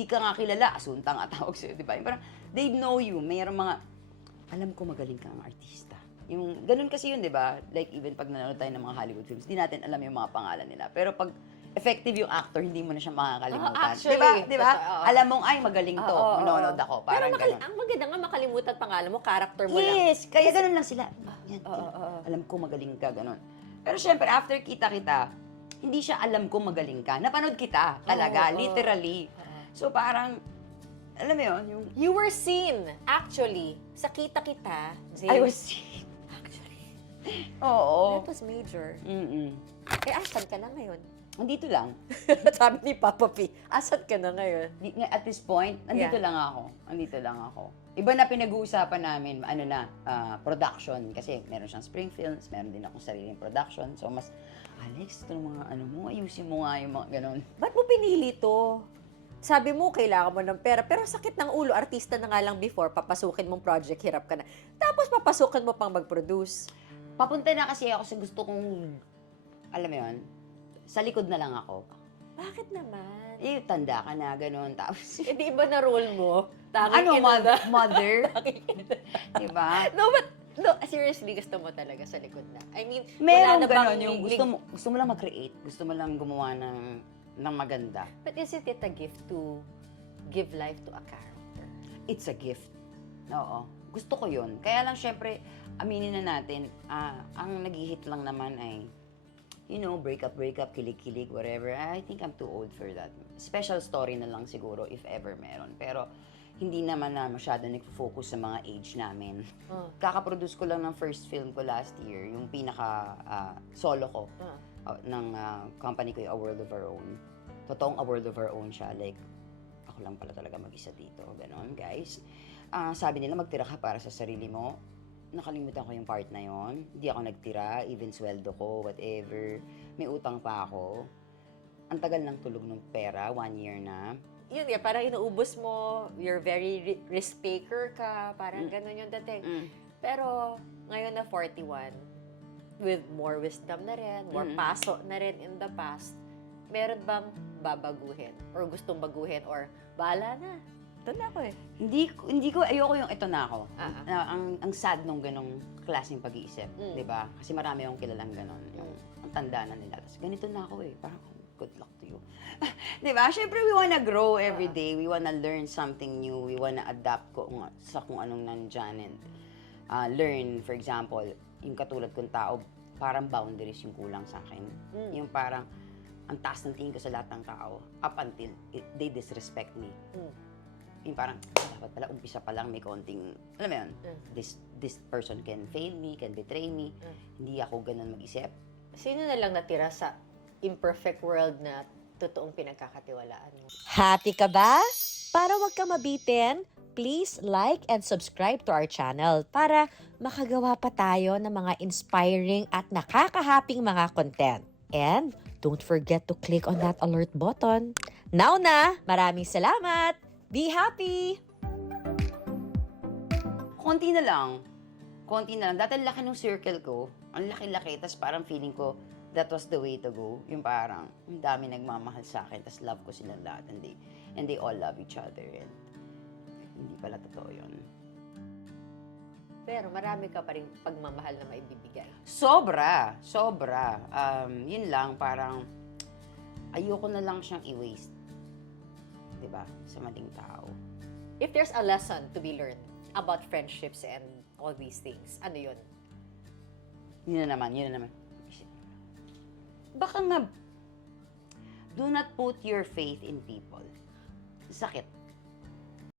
hindi ka nga kilala, asunta nga tawag sa'yo, di ba? Yung parang, they know you. Mayroong mga, alam ko magaling kang artista. Yung, ganun kasi yun, di ba? Like, even pag nanonood tayo ng mga Hollywood films, di natin alam yung mga pangalan nila. Pero pag effective yung actor, hindi mo na siya makakalimutan. Actually, di ba? Di ba? totoo. Alam mong, ay, magaling to. Manonood ako. Parang Pero ganun. ang maganda nga makalimutan pangalan mo, character mo lang. Yes! Kaya ganun lang sila. Yan, alam ko magaling ka, ganun. Pero syempre, after kita-kita, hindi siya alam ko magaling ka. Napanood kita talaga, literally. So parang, alam mo yun, yung... You were seen, actually, sa kita-kita. I was seen. Actually. Oo. That was major. Mm-mm. Eh, asan ka na ngayon? Andito lang. Sabi ni Papa P, asan ka na ngayon? At this point, andito lang ako. Andito lang ako. Iba na pinag-uusapan namin, production. Kasi meron siyang Spring Films, meron din akong sariling production. So mas, Alex, ito mga mo, ayusin mo nga yung mga ganon. Ba't mo pinili to? Sabi mo, kailangan mo ng pera. Pero sakit ng ulo, artista na nga lang before, papasukin mong project, hirap ka na. Tapos papasukin mo pang mag-produce. Papunta na kasi ako sa gusto kong, alam mo yun, sa likod na lang ako. Bakit naman? Eh, tanda ka na, gano'n. Tapos, Eh, di ba na role mo? mother? Diba? No, but, no, seriously, gusto mo talaga sa likod na. I mean, Meron wala na bang gano'n yung gusto mo lang mag-create, gusto mo lang gumawa ng maganda. But isn't it a gift to give life to a character? It's a gift. Oo. Gusto ko yun. Kaya lang, syempre, aminin na natin, ang nag-hit lang naman ay, break up, kilig-kilig, whatever. I think I'm too old for that. Special story na lang siguro, if ever meron. Pero, hindi naman na masyado nag-focus sa mga age namin. Kakaproduce ko lang ng first film ko last year, yung pinaka-solo ko ng company ko, yung A World of Our Own. Totoong A World of Our Own siya. Like, ako lang pala talaga mag-isa dito. Ganon, guys. Sabi nila, magtira ka para sa sarili mo. Nakalimutan ko yung part na yon. Hindi ako nagtira, even sweldo ko, whatever. May utang pa ako. Ang tagal ng tulog ng pera, 1 year na. Yun nga, parang inuubos mo, you're very risk taker ka, parang ganun yung dating. Pero ngayon na 41, with more wisdom na rin, more paso na rin in the past, meron bang babaguhin? Or gustong baguhin? Or bahala na? Ito na ako eh. Ayoko yung ito na ako. Ang sad nung ganong klaseng pag-iisip, di ba? Kasi marami akong kilalang ganon. Yung ang tanda na nila. Tapos ganito na ako eh. Parang, good luck to you. Di ba? Siyempre, we wanna grow every day. We wanna learn something new. We wanna adapt sa kung anong nandyan. And learn, for example, yung katulad kong tao, parang boundaries yung kulang sa akin. Yung parang, ang taas ng tingin ko sa lahat ng tao, up until they disrespect me. Yung parang, dapat pala, umpisa pa lang, may konting, alam mo yun, this person can fail me, can betray me. Hindi ako ganun mag-isip. Sino na lang natira sa imperfect world na totoong pinagkakatiwalaan mo? Happy ka ba? Para wag ka mabitin, please like and subscribe to our channel para makagawa pa tayo ng mga inspiring at nakakahaping mga content. And don't forget to click on that alert button. Now na, maraming salamat! Be happy! Konti na lang. Dati ang laki ng circle ko. Ang laki-laki. Tapos parang feeling ko, that was the way to go. Yung parang, ang dami nagmamahal sa akin. Tapos love ko silang lahat. And they all love each other. And hindi pala totoo yun. Pero marami ka pa rin pagmamahal na maibibigay. Sobra. Yun lang, parang, ayoko na lang siyang i-waste. Diba? Sa maling tao. If there's a lesson to be learned about friendships and all these things, ano yun? Yun na naman. Baka nga, do not put your faith in people. Sakit.